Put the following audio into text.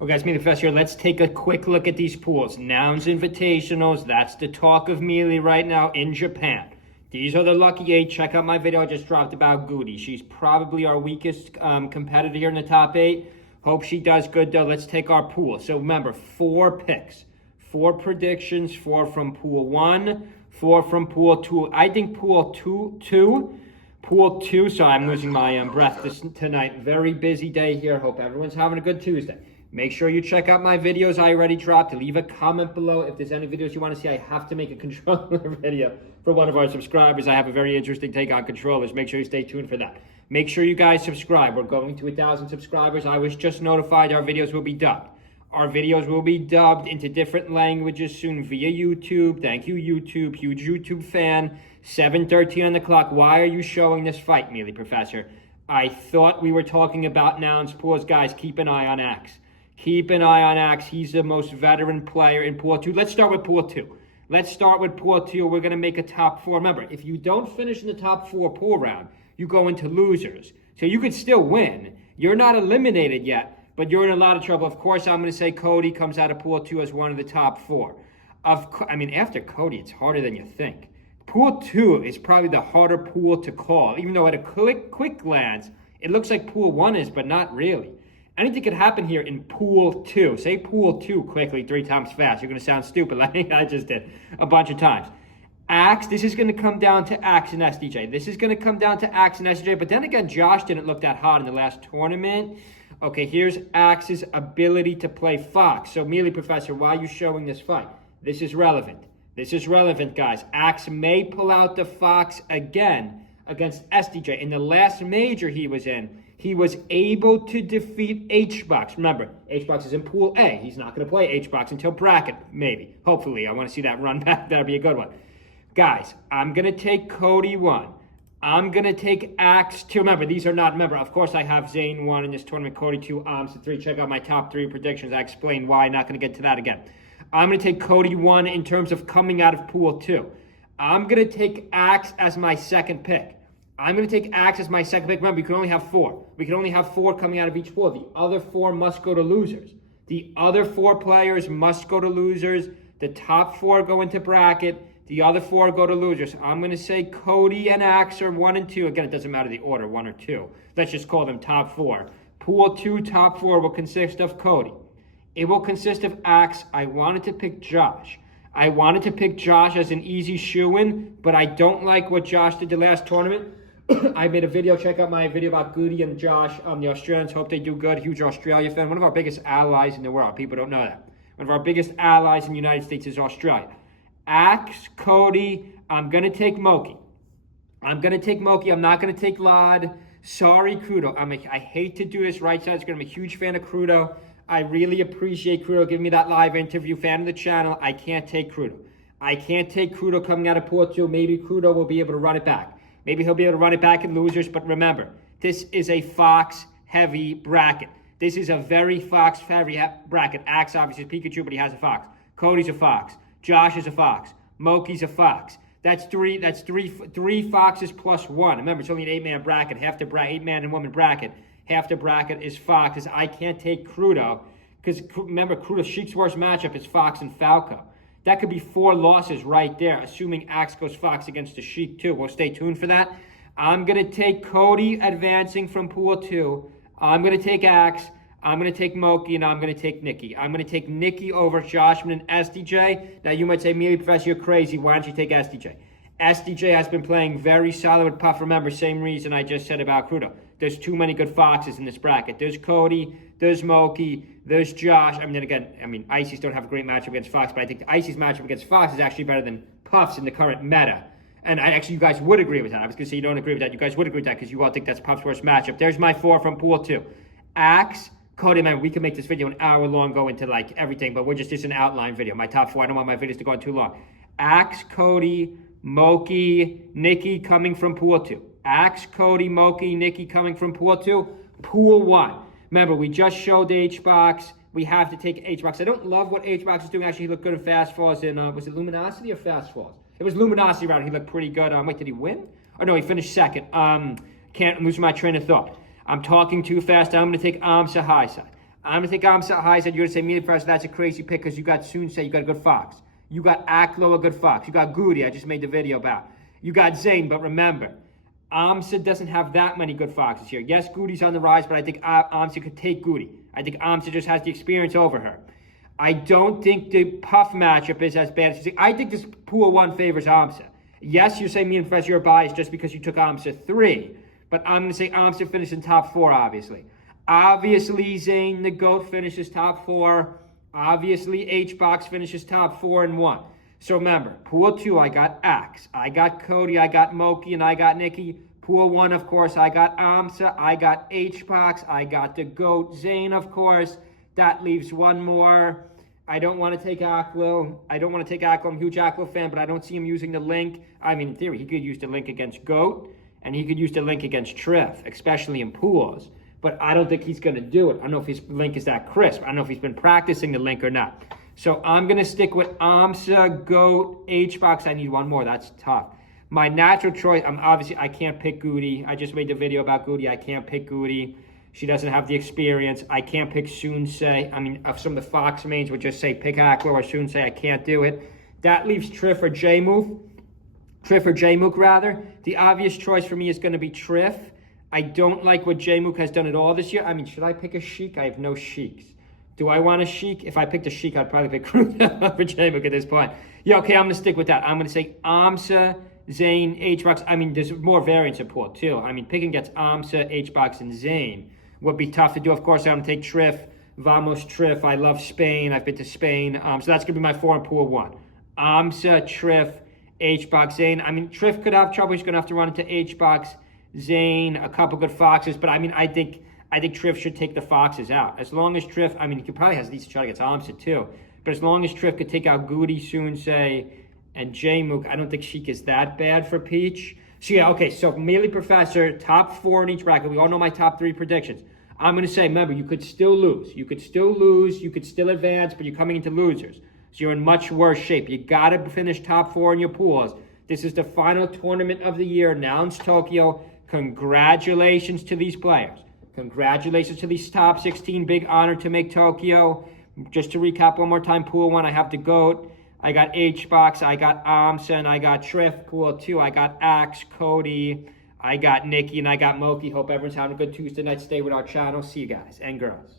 Okay, it's me, the professor here. Let's take a quick look at these pools. Nouns Invitationals, that's the talk of Mealy right now in Japan. These are the lucky 8. Check out my video I just dropped about Goody. She's probably our weakest competitor here in the top 8. Hope she does good, though. Let's take our pool. So remember, 4 picks. 4 predictions, 4 from pool 1, 4 from pool 2. I think pool 2, sorry, I'm losing my breath tonight. Very busy day here. Hope everyone's having a good Tuesday. Make sure you check out my videos I already dropped. Leave a comment below if there's any videos you want to see. I have to make a controller video for one of our subscribers. I have a very interesting take on controllers. Make sure you stay tuned for that. Make sure you guys subscribe. We're going to 1,000 subscribers. I was just notified our videos will be dubbed. Our videos will be dubbed into different languages soon via YouTube. Thank you, YouTube. Huge YouTube fan. 7:13 on the clock. Why are you showing this fight, Mealy Professor? I thought we were talking about nouns. Pause, guys. Keep an eye on Axe. Keep an eye on Axe. He's the most veteran player in pool 2. Let's start with pool 2. Let's start with pool 2. We're going to make a top 4. Remember, if you don't finish in the top 4 pool round, you go into losers. So you could still win. You're not eliminated yet, but you're in a lot of trouble. Of course, I'm going to say Cody comes out of pool 2 as one of the top 4. After Cody, it's harder than you think. Pool 2 is probably the harder pool to call, even though at a quick glance, it looks like pool 1 is, but not really. Anything could happen here in pool 2. Say pool 2 quickly 3 times fast. You're going to sound stupid like I just did a bunch of times. Axe, this is going to come down to Axe and SDJ. This is going to come down to Axe and SDJ. But then again, Josh didn't look that hot in the last tournament. Okay, here's Axe's ability to play Fox. So, Mealy Professor, why are you showing this fight? This is relevant. This is relevant, guys. Axe may pull out the Fox again against SDJ. In the last major he was in, he was able to defeat HBox. Remember, HBox is in Pool A. He's not going to play HBox until bracket, maybe. Hopefully. I want to see that run back. That'll be a good one. Guys, I'm going to take Cody 1. I'm going to take Axe 2. Remember, these are not, of course I have Zane 1 in this tournament, Cody 2, Amsa 3. Check out my top 3 predictions. I explained why. I'm not going to get to that again. I'm going to take Cody 1 in terms of coming out of Pool 2. I'm going to take Axe as my second pick. I'm going to take Axe as my second pick. Remember, we can only have 4. We can only have 4 coming out of each pool. The other 4 must go to losers. The other 4 players must go to losers. The top 4 go into bracket. The other 4 go to losers. I'm going to say Cody and Axe are 1 and 2. Again, it doesn't matter the order, 1 or 2. Let's just call them top 4. Pool 2, top 4 will consist of Cody. It will consist of Axe. I wanted to pick Josh. I wanted to pick Josh as an easy shoo-in, but I don't like what Josh did the last tournament. I made a video. Check out my video about Goody and Josh. The Australians, hope they do good. Huge Australia fan. One of our biggest allies in the world. People don't know that. One of our biggest allies in the United States is Australia. Axe, Cody. I'm going to take Moki. I'm going to take Moki. I'm not going to take Lod. Sorry, Crudo. I hate to do this right side. I'm a huge fan of Crudo. I really appreciate Crudo giving me that live interview. Fan of the channel. I can't take Crudo. I can't take Crudo coming out of pool 2. Maybe Crudo will be able to run it back. Maybe he'll be able to run it back in losers, but remember, this is a Fox-heavy bracket. This is a very Fox-heavy bracket. Axe obviously is Pikachu, but he has a Fox. Cody's a Fox. Josh is a Fox. Moki's a Fox. That's three Foxes plus 1. Remember, it's only an 8-man bracket. 8-man and woman bracket. Half the bracket is Foxes. I can't take Crudo because remember, Crudo Sheik's worst matchup is Fox and Falco. That could be 4 losses right there, assuming Axe goes Fox against the Sheik too. We'll stay tuned for that. I'm going to take Cody advancing from Pool 2. I'm going to take Axe. I'm going to take Moki, and I'm going to take Nikki. I'm going to take Nikki over Joshman and SDJ. Now, you might say, Mealy Professor, you're crazy. Why don't you take SDJ? SDJ has been playing very solid with Puff. Remember, same reason I just said about Crudo. There's too many good Foxes in this bracket. There's Cody, there's Moki, there's Josh. Icy's don't have a great matchup against Fox, but I think the Icy's matchup against Fox is actually better than Puff's in the current meta. And you guys would agree with that. I was going to say you don't agree with that. You guys would agree with that because you all think that's Puff's worst matchup. There's my 4 from Pool 2. Axe, Cody, man, we can make this video an hour long, go into like everything, but this is an outline video. My top 4, I don't want my videos to go on too long. Axe, Cody, Moki, Nikki coming from Pool 2. Axe, Cody, Moki, Nikki coming from Pool 2. Pool 1. Remember, we just showed HBox. We have to take HBox. I don't love what HBox is doing. Actually, he looked good in Fast Falls. Was it Luminosity or Fast Falls? It was Luminosity round. He looked pretty good. Wait, did he win? Oh, no, he finished second. Can't lose my train of thought. I'm talking too fast. I'm going to take Amsa high side. I'm going to take Amsa high side. You're going to say Mealy Professor, that's a crazy pick because you got Soonsay, you got a good fox. You got Aklo, a good fox. You got Goody, I just made the video about. You got Zane, but remember, Amsa doesn't have that many good foxes here. Yes, Goody's on the rise, but I think Amsa could take Goody. I think Amsa just has the experience over her. I don't think the Puff matchup is as bad as you think. I think this pool 1 favors Amsa. Yes, you're saying me and Professor you're biased just because you took Amsa 3, but I'm going to say Amsa finished in top 4, obviously. Obviously, Zane the GOAT finishes top 4. Obviously, H-Box finishes top 4 and 1. So remember, pool 2, I got Axe, I got Cody, I got Moki, and I got Nikki. Pool 1, of course, I got Amsa, I got H-Box, I got the GOAT, Zane, of course. That leaves one more. I don't want to take Aklo. I'm a huge Aklo fan, but I don't see him using the link. I mean, in theory, he could use the link against GOAT, and he could use the link against Triff, especially in pools. But I don't think he's going to do it. I don't know if his link is that crisp. I don't know if he's been practicing the link or not. So I'm going to stick with Amsa, GOAT, H-Box. I need one more. That's tough. My natural choice, I can't pick Goody. I just made the video about Goody. I can't pick Goody. She doesn't have the experience. I can't pick Soonsay. I mean, if some of the Fox mains would just say pick Aklo or Soonsay, I can't do it. That leaves Triff or J-Mook rather. The obvious choice for me is going to be Triff. I don't like what J-Mook has done at all this year. I mean, should I pick a Sheik? I have no Sheiks. Do I want a Sheik? If I picked a Sheik, I'd probably pick Kruna for J-Mook at this point. Yeah, okay, I'm going to stick with that. I'm going to say Amsa, Zane, H-Box. I mean, there's more variance in pool, too. I mean, picking against Amsa, H-Box, and Zane would be tough to do. Of course, I'm going to take Triff. Vamos Triff. I love Spain. I've been to Spain. So that's going to be my 4 in pool 1. Amsa, Triff, H-Box, Zane. I mean, Triff could have trouble. He's going to have to run into H-Box, Zane, a couple good foxes. But, I mean, I think Triff should take the foxes out. As long as Triff, I mean, he could probably has a decent shot against Amsa, too. But as long as Triff could take out Goody, Soonsay, and J-Mook, I don't think Sheik is that bad for Peach. So, yeah, okay, so Mealy Professor, top 4 in each bracket. We all know my top 3 predictions. I'm going to say, remember, you could still lose. You could still lose. You could still advance, but you're coming into losers. So you're in much worse shape. You got to finish top 4 in your pools. This is the final tournament of the year, Nouns Tokyo. Congratulations to these players. Congratulations to these top 16. Big honor to make Tokyo. Just to recap one more time, pool 1, I have the GOAT. I got H-Box, I got Amsa, and I got Triff. Pool 2, I got Axe, Cody, I got Nikki, and I got Moki. Hope everyone's having a good Tuesday night. Stay with our channel. See you guys and girls.